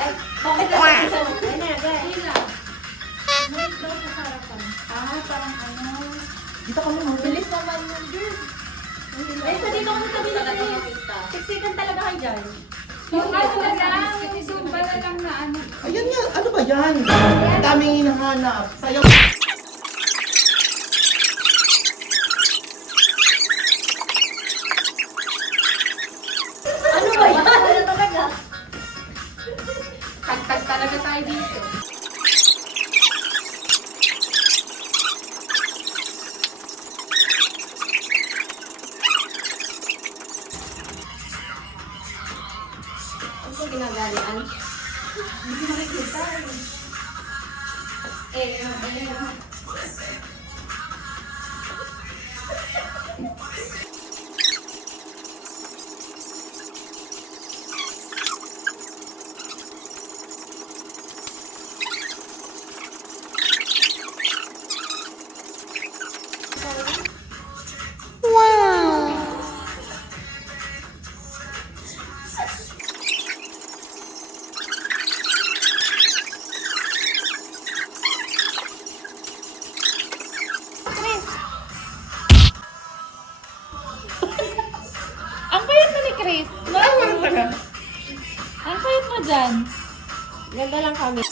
Ay, bakit ako sa mga na, guys? Sila. Wait daw sa harapan. Parang ano. Dito ka naman. Bilis naman yun, girl. Ay, sa dito ko sa tabi na kayo. Siksikan talaga kayo dyan. Yung ano na lang, yung zumba na lang na ano. Ayan nga. Ano ba yan? Ang daming hinahanap. Sayaw. Ano ba yan? Ano talaga? Tagtag talaga tayo dito. Ano ba ginagalian? Hindi makikita eh. Ang payat mo ni Chris. Parang taga. Ang payat mo dyan. Ganda lang kami.